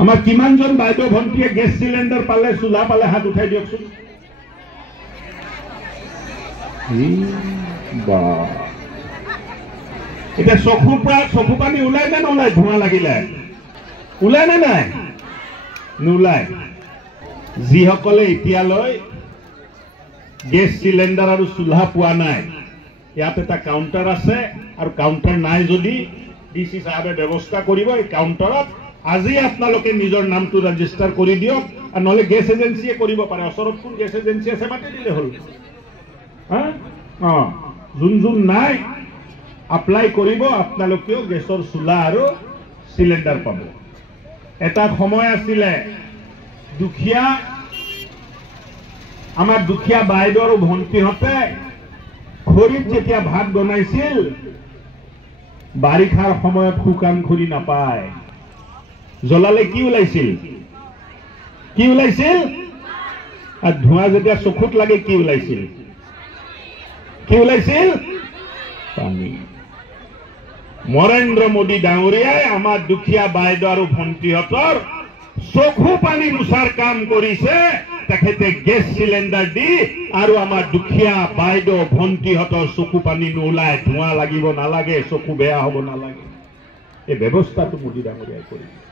আমাৰ কিমানজন বাইদেউ ভণ্টিয়ে গেছ চিলিণ্ডাৰ পালে, চুলা পালে, হাত উঠাই দিয়কচোন। এতিয়া চকুৰ পৰা চকু পানী ওলাই নে নোলায়? ধোঁৱা লাগিলে ওলাই নে নাই? নোলায়। যিসকলে এতিয়ালৈ গেছ চিলিণ্ডাৰ আৰু চুলা পোৱা নাই, ইয়াত এটা কাউণ্টাৰ আছে, আৰু কাউণ্টাৰ নাই যদি ডিচি সাহেবে ব্যৱস্থা কৰিব। এই কাউণ্টাৰত আজি আপোনালোকে নিজৰ নামটো ৰেজিষ্টাৰ কৰি দিয়ক, আৰু নহলে গেছ এজেঞ্চিয়ে কৰিব পাৰে। ওচৰত কোন গেছ এজেঞ্চি আছে মাতি দিলে হ'ল। যোন যোন নাই এপ্লাই কৰিব, আপোনালোকেও গেছৰ চুলা আৰু চিলিণ্ডাৰ পাব। এটা সময় আছিলে দুখীয়া, আমাৰ দুখীয়া বাইদেউ আৰু ভণ্টিহঁতে খৰিত যেতিয়া ভাত বনাইছিল, বাৰিষাৰ সময়ত শুকান খৰি নাপায়, জ্বলালে কি ওলাইছিল? কি ওলাইছিল? আৰু ধোঁৱা যেতিয়া চকুত লাগে কি ওলাইছিল? কি ওলাইছিল? পানী। নৰেন্দ্ৰ মোদী ডাঙৰীয়াই আমাৰ দুখীয়া বাইদেউ আৰু ভণ্টিহঁতৰ চকু পানী মুছাৰ কাম কৰিছে। তেখেতে গেছ চিলিণ্ডাৰ দি আৰু আমাৰ দুখীয়া বাইদেউ ভণ্টিহঁতৰ চকু পানী নোলায়, ধোঁৱা লাগিব নালাগে, চকু বেয়া হ'ব নালাগে, এই ব্যৱস্থাটো মোদী ডাঙৰীয়াই কৰিছে।